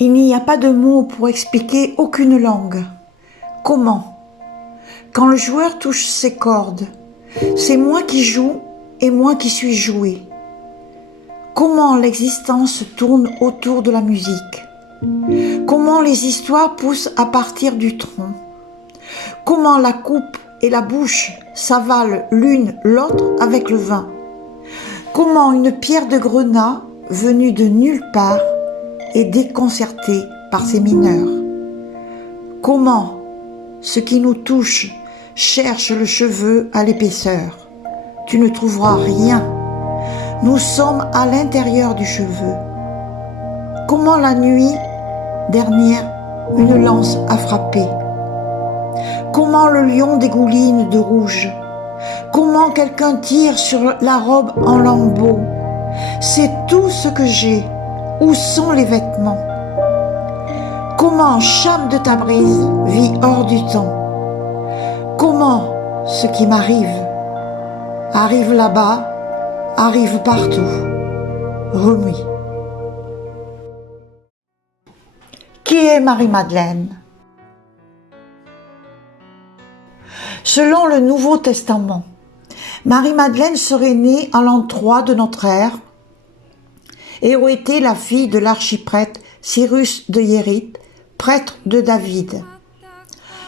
Il n'y a pas de mots pour expliquer aucune langue. Comment? Quand le joueur touche ses cordes, c'est moi qui joue et moi qui suis joué. Comment l'existence tourne autour de la musique? Comment les histoires poussent à partir du tronc? Comment la coupe et la bouche s'avalent l'une l'autre avec le vin? Comment une pierre de grenat, venue de nulle part, est déconcertée par ses mineurs? Comment ce qui nous touche cherche le cheveu à l'épaisseur? Tu ne trouveras rien. Nous sommes à l'intérieur du cheveu. Comment la nuit dernière, une lance a frappé? Comment le lion dégouline de rouge? Comment quelqu'un tire sur la robe en lambeaux? C'est tout ce que j'ai. Où sont les vêtements? Comment Cham de Tabriz vit hors du temps? Comment ce qui m'arrive arrive là-bas, arrive partout? Rumi. Qui est Marie-Madeleine? Selon le Nouveau Testament, Marie-Madeleine serait née à l'an 3 de notre ère et aurait été la fille de l'archiprêtre Cyrus de Yérite, prêtre de David.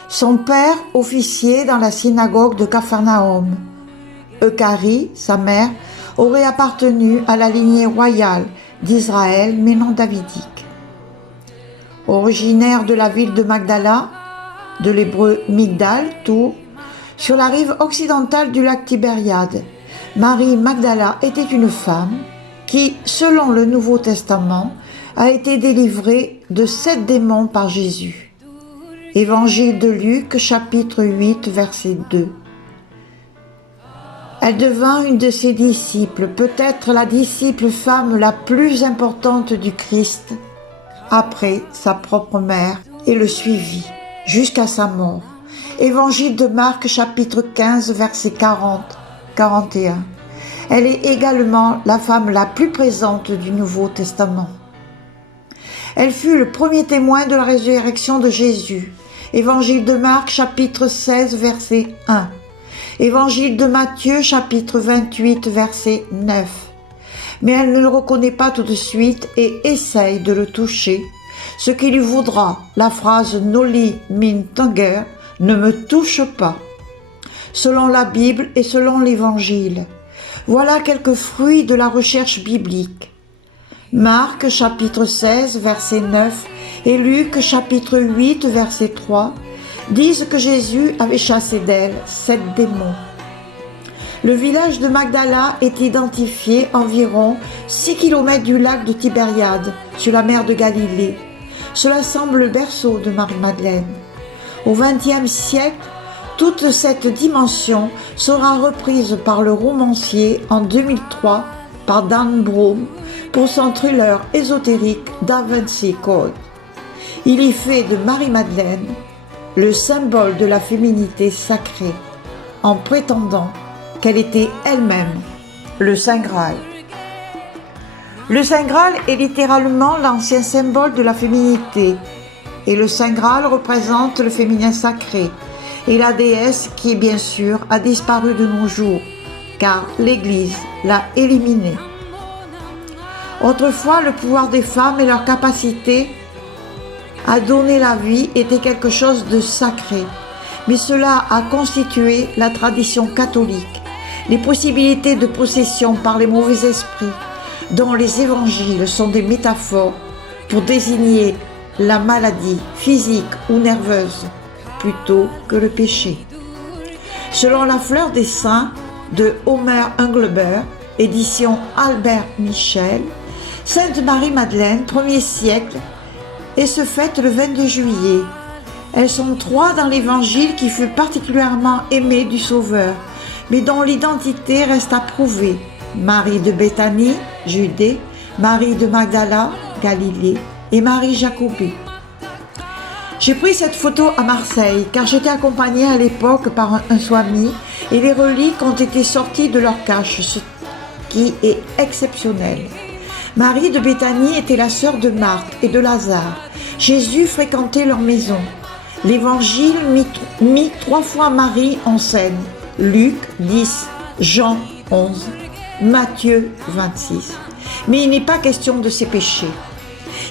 Son père officiait dans la synagogue de Capharnaüm. Eucharie, sa mère, aurait appartenu à la lignée royale d'Israël, mais non davidique. Originaire de la ville de Magdala, de l'hébreu Migdal, Tours, sur la rive occidentale du lac Tibériade, Marie Magdala était une femme qui, selon le Nouveau Testament, a été délivrée de 7 démons par Jésus. Évangile de Luc, chapitre 8, verset 2. Elle devint une de ses disciples, peut-être la disciple femme la plus importante du Christ, après sa propre mère, et le suivit jusqu'à sa mort. Évangile de Marc, chapitre 15, verset 40-41. Elle est également la femme la plus présente du Nouveau Testament. Elle fut le premier témoin de la résurrection de Jésus. Évangile de Marc, chapitre 16, verset 1. Évangile de Matthieu, chapitre 28, verset 9. Mais elle ne le reconnaît pas tout de suite et essaye de le toucher, ce qui lui vaudra la phrase « Noli min tangere » ne me touche pas. Selon la Bible et selon l'Évangile, voilà quelques fruits de la recherche biblique. Marc chapitre 16 verset 9 et Luc chapitre 8 verset 3 disent que Jésus avait chassé d'elle 7 démons. Le village de Magdala est identifié environ 6 km du lac de Tibériade, sur la mer de Galilée. Cela semble le berceau de Marie-Madeleine. Au XXe siècle, toute cette dimension sera reprise par le romancier en 2003 par Dan Brown pour son thriller ésotérique Da Vinci Code. Il y fait de Marie-Madeleine le symbole de la féminité sacrée, en prétendant qu'elle était elle-même le Saint Graal. Le Saint Graal est littéralement l'ancien symbole de la féminité, et le Saint Graal représente le féminin sacré, et la déesse qui, bien sûr, a disparu de nos jours, car l'Église l'a éliminée. Autrefois, le pouvoir des femmes et leur capacité à donner la vie était quelque chose de sacré, mais cela a constitué la tradition catholique, les possibilités de possession par les mauvais esprits, dont les évangiles sont des métaphores pour désigner la maladie physique ou nerveuse, plutôt que le péché. Selon la fleur des saints de Homer Englebert, édition Albert Michel, Sainte Marie-Madeleine, 1er siècle, et se fête le 22 juillet. Elles sont 3 dans l'Évangile qui fut particulièrement aimé du Sauveur, mais dont l'identité reste à prouver. Marie de Béthanie, Judée, Marie de Magdala, Galilée, et Marie Jacobée. J'ai pris cette photo à Marseille car j'étais accompagnée à l'époque par un swami et les reliques ont été sorties de leur cache, ce qui est exceptionnel. Marie de Béthanie était la sœur de Marc et de Lazare. Jésus fréquentait leur maison. L'Évangile mit 3 fois Marie en scène. Luc 10, Jean 11, Matthieu 26. Mais il n'est pas question de ses péchés.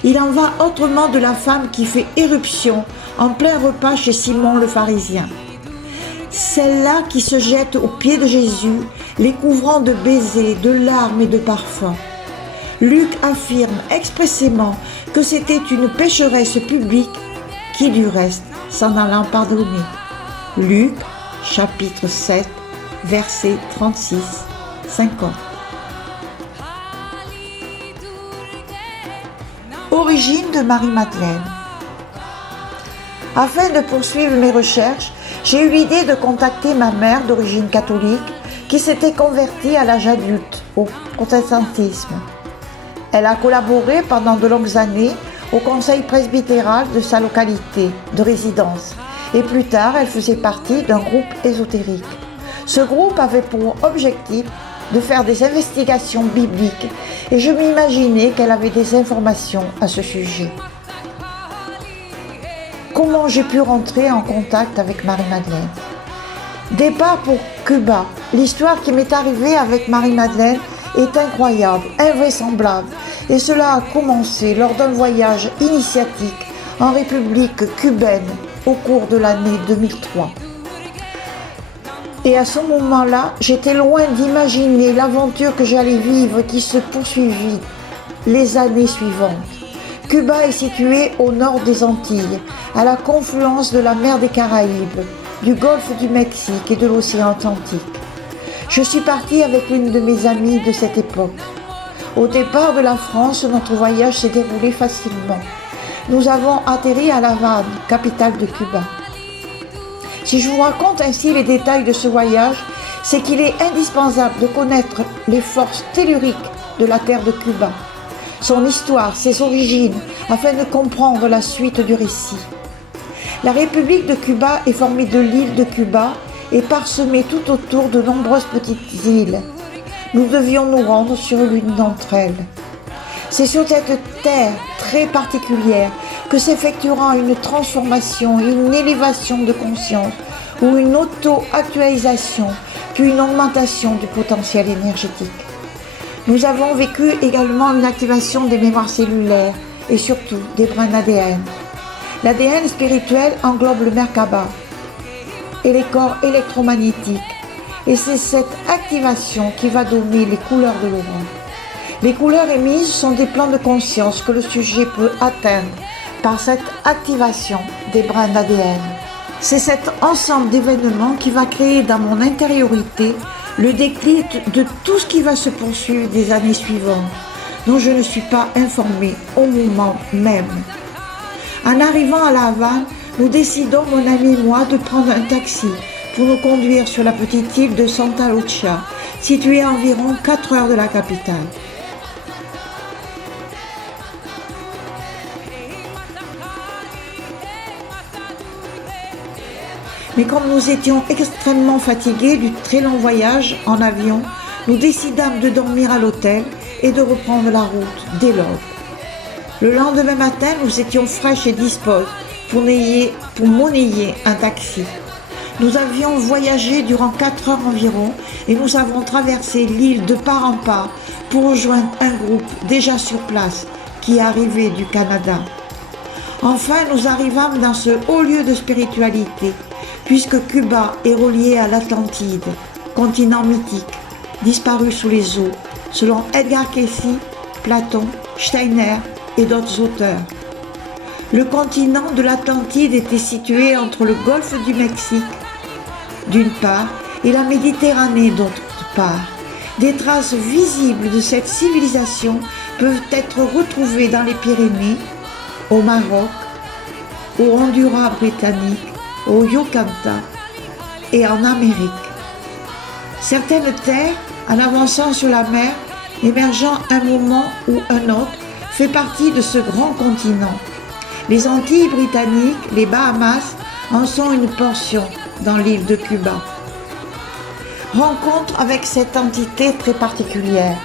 Il en va autrement de la femme qui fait éruption en plein repas chez Simon le pharisien. Celle-là qui se jette aux pieds de Jésus, les couvrant de baisers, de larmes et de parfums. Luc affirme expressément que c'était une pécheresse publique qui, du reste, s'en allant pardonner. Luc, chapitre 7, versets 36-50. Origine de Marie-Madeleine. Afin de poursuivre mes recherches, j'ai eu l'idée de contacter ma mère d'origine catholique qui s'était convertie à l'âge adulte au protestantisme. Elle a collaboré pendant de longues années au conseil presbytéral de sa localité de résidence et plus tard elle faisait partie d'un groupe ésotérique. Ce groupe avait pour objectif de faire des investigations bibliques et je m'imaginais qu'elle avait des informations à ce sujet. Comment j'ai pu rentrer en contact avec Marie-Madeleine? Départ pour Cuba. L'histoire qui m'est arrivée avec Marie-Madeleine est incroyable, invraisemblable, et cela a commencé lors d'un voyage initiatique en République cubaine au cours de l'année 2003. Et à ce moment-là, j'étais loin d'imaginer l'aventure que j'allais vivre qui se poursuivit les années suivantes. Cuba est située au nord des Antilles, à la confluence de la mer des Caraïbes, du golfe du Mexique et de l'océan Atlantique. Je suis partie avec l'une de mes amies de cette époque. Au départ de la France, notre voyage s'est déroulé facilement. Nous avons atterri à La Havane, capitale de Cuba. Si je vous raconte ainsi les détails de ce voyage, c'est qu'il est indispensable de connaître les forces telluriques de la terre de Cuba, son histoire, ses origines, afin de comprendre la suite du récit. La République de Cuba est formée de l'île de Cuba et parsemée tout autour de nombreuses petites îles. Nous devions nous rendre sur l'une d'entre elles. C'est sur cette terre très particulière que s'effectuera une transformation, une élévation de conscience ou une auto-actualisation, puis une augmentation du potentiel énergétique. Nous avons vécu également une activation des mémoires cellulaires et surtout des brins d'ADN. L'ADN spirituel englobe le Merkaba et les corps électromagnétiques. Et c'est cette activation qui va donner les couleurs de l'aurore. Les couleurs émises sont des plans de conscience que le sujet peut atteindre par cette activation des brins d'ADN. C'est cet ensemble d'événements qui va créer dans mon intériorité le déclic de tout ce qui va se poursuivre des années suivantes, dont je ne suis pas informée au moment même. En arrivant à La Havane, nous décidons, mon ami et moi, de prendre un taxi pour nous conduire sur la petite île de Santa Lucia, située à environ 4 heures de la capitale. Mais comme nous étions extrêmement fatigués du très long voyage en avion, nous décidâmes de dormir à l'hôtel et de reprendre la route dès l'aube. Le lendemain matin, nous étions fraîches et disposes pour monnayer un taxi. Nous avions voyagé durant 4 heures environ et nous avons traversé l'île de part en part pour rejoindre un groupe déjà sur place qui arrivait du Canada. Enfin, nous arrivâmes dans ce haut lieu de spiritualité, puisque Cuba est relié à l'Atlantide, continent mythique, disparu sous les eaux, selon Edgar Cayce, Platon, Steiner et d'autres auteurs. Le continent de l'Atlantide était situé entre le golfe du Mexique, d'une part, et la Méditerranée, d'autre part. Des traces visibles de cette civilisation peuvent être retrouvées dans les Pyrénées, au Maroc, au Honduras britannique, au Yucatan et en Amérique. Certaines terres, en avançant sur la mer, émergeant un moment ou un autre, fait partie de ce grand continent. Les Antilles britanniques, les Bahamas, en sont une portion dans l'île de Cuba. Rencontre avec cette entité très particulière.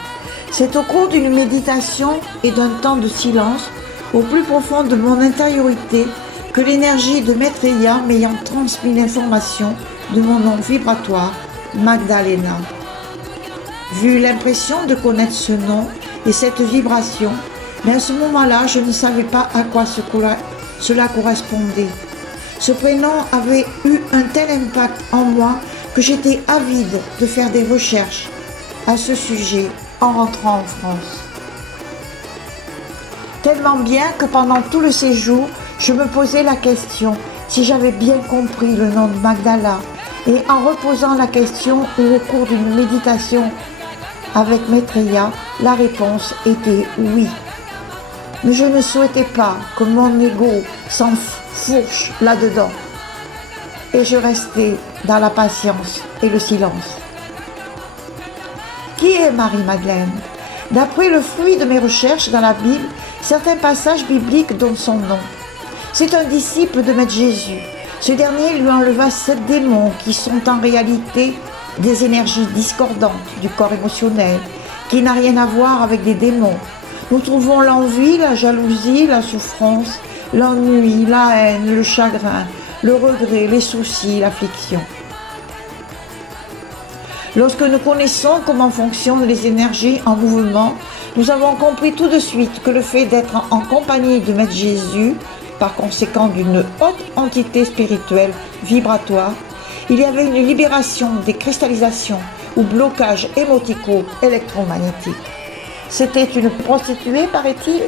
C'est au cours d'une méditation et d'un temps de silence, au plus profond de mon intériorité, que l'énergie de Maitreya m'ayant transmis l'information de mon nom vibratoire, Magdalena. J'eus l'impression de connaître ce nom et cette vibration, mais à ce moment-là, je ne savais pas à quoi cela correspondait. Ce prénom avait eu un tel impact en moi que j'étais avide de faire des recherches à ce sujet en rentrant en France. Tellement bien que pendant tout le séjour, je me posais la question si j'avais bien compris le nom de Magdala. Et en reposant la question au cours d'une méditation avec Maitreya, la réponse était oui. Mais je ne souhaitais pas que mon ego s'enfourche là-dedans. Et je restais dans la patience et le silence. Qui est Marie-Madeleine? D'après le fruit de mes recherches dans la Bible, certains passages bibliques donnent son nom. C'est un disciple de Maître Jésus. Ce dernier lui enleva 7 démons qui sont en réalité des énergies discordantes du corps émotionnel, qui n'a rien à voir avec des démons. Nous trouvons l'envie, la jalousie, la souffrance, l'ennui, la haine, le chagrin, le regret, les soucis, l'affliction. Lorsque nous connaissons comment fonctionnent les énergies en mouvement, nous avons compris tout de suite que le fait d'être en compagnie de Maître Jésus, par conséquent d'une haute entité spirituelle vibratoire, il y avait une libération des cristallisations ou blocages émoticaux électromagnétiques. C'était une prostituée, paraît-il.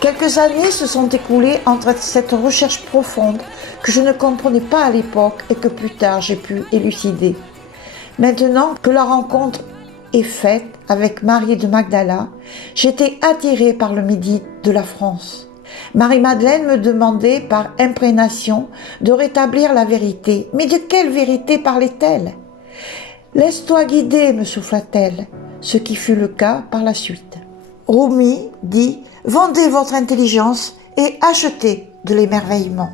Quelques années se sont écoulées entre cette recherche profonde que je ne comprenais pas à l'époque et que plus tard j'ai pu élucider. Maintenant que la rencontre est faite avec Marie de Magdala, j'étais attirée par le Midi de la France. Marie-Madeleine me demandait par imprégnation de rétablir la vérité. Mais de quelle vérité parlait-elle? Laisse-toi guider, me souffla-t-elle, ce qui fut le cas par la suite. Rumi dit « Vendez votre intelligence et achetez de l'émerveillement ».